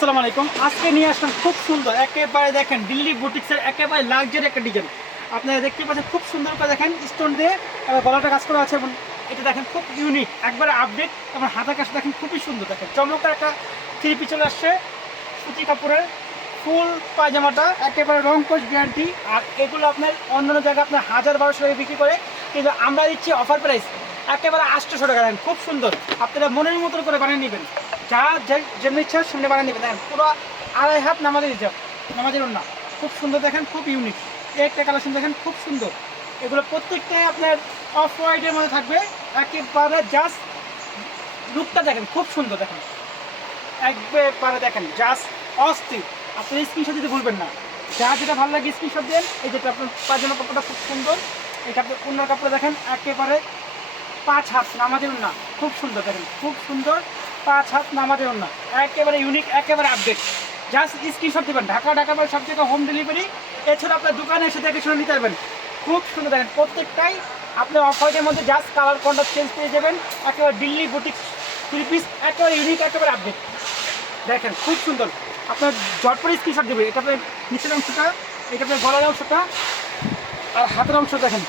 আসসালামু আলাইকুম। আজকে নিয়ে আসলাম খুব সুন্দর, একেবারে দেখেন দিল্লি বুটিক্সের একেবারে লাক্সারি একটা ডিজাইন আপনারা দেখতে পাচ্ছেন খুব সুন্দর করে দেখেন স্টোন দিয়ে এবার গলাটা কাজ করা আছে এবং এটা দেখেন খুব ইউনিক একবারে আপডেট এবং হাতা কাছে দেখেন খুবই সুন্দর। দেখেন চমৎকার একটা থ্রি পি চলে আসছে, সুতি কাপড়ের ফুল পায়জামাটা, একেবারে রং কোচ গ্যারান্টি আর এগুলো আপনার অন্যান্য জায়গায় আপনার হাজার বারোশো টাকা বিক্রি করে, কিন্তু আমরা দিচ্ছি অফার প্রাইস একেবারে আটশোশো টাকা। দেন খুব সুন্দর, আপনারা মনের মতো করে বানিয়ে নেবেন। যা যেমনি ইচ্ছা সামনে বানিয়ে নেবেন দেখেন, পুরো আড়াই হাত নামাজের হিসাব নামাজের না খুব সুন্দর দেখেন, খুব ইউনিক একটা কালেকশন দেখেন, খুব সুন্দর। এগুলো প্রত্যেকটাই আপনার অফ হোয়াইটের মধ্যে থাকবে, একেবারে জাস্ট লুকটা দেখেন, খুব সুন্দর দেখেন। একবারে দেখেন জাস্ট অস্থির। আপনি স্ক্রিনশট দিতে ভুলবেন না। যা যেটা ভালো লাগে স্ক্রিনশট দেন, এই যেটা আপনার পায়জামা কাপড়টা খুব সুন্দর, এটা আপনার অন্য কাপড়ে দেখেন, একেবারে পাঁচ হাত নামাজের না খুব সুন্দর দেখেন, খুব সুন্দর। পাঁচ হাত নামাজের না একেবারে ইউনিক একেবারে আপডেট জাস্ট স্ক্রিনশট দেবেন। ঢাকা ঢাকা বা সব জায়গায় হোম ডেলিভারি এছাড়া আপনার দোকানে এসে দেখে শুনে নিতে পারবেন। খুব সুন্দর দেখেন, প্রত্যেকটাই আপনার অফারের মধ্যে জাস্ট কালার কন্টার চেঞ্জ পেয়ে যাবেন। একেবারে দিল্লি বুটিক থ্রি পিস একেবারে ইউনিক একেবারে আপডেট দেখেন, খুব সুন্দর। আপনার জটপরে স্ক্রিনশট দেবে। এটা আপনার নিচের অংশটা, এটা আপনার গলার অংশটা, আর হাতের অংশ দেখেন।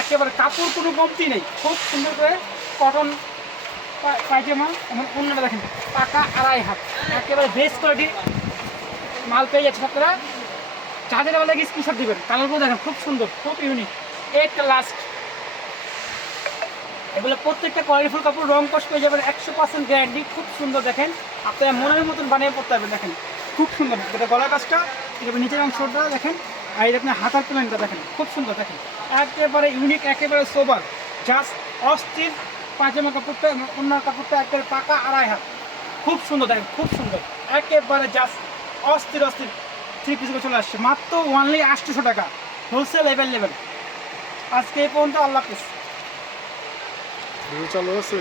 একেবারে কাপড় কোনো কমতি নেই। খুব সুন্দর করে কটন পা- পায়জামা এবং অন্যটা দেখেন, পাকা আড়াই হাত। একেবারে বেস্ট কোয়ালিটির মাল পেয়ে যাচ্ছে আপনারা যাদের ভালো লাগে স্ক্রিনশট দেবেন। কালারগুলো দেখেন, খুব সুন্দর, খুব ইউনিক একটা লাস্ট এগুলো প্রত্যেকটা কোয়ালিটিফুল কাপড়, রং কষ পেয়ে যাবেন, একশো পার্সেন্ট গ্যারান্টি খুব সুন্দর দেখেন। আপনারা মনের মতন বানিয়ে পড়তে পারবেন, দেখেন। খুব সুন্দর। এটা গলার কাজটা, এটা নিচের অংশটা দেখেন, আর এটা আপনার হাতার প্ল্যানটা দেখেন, খুব সুন্দর দেখেন। একেবারে ইউনিক একেবারে সোবার জাস্ট অস্থির পায়জামা কাপড়টা এবং অন্য কাপড়টা একবারে পাকা আড়াই হাত। খুব সুন্দর, দেখেন, খুব সুন্দর। একেবারে জাস্ট অস্থির অস্থির থ্রি পিস চলে আসছে। মাত্র ওয়ানলি আটশোশো টাকা হোলসেল অ্যাভেলেবেল আজকে এই পর্যন্ত আল্লাহ ভিডিও চালু আছে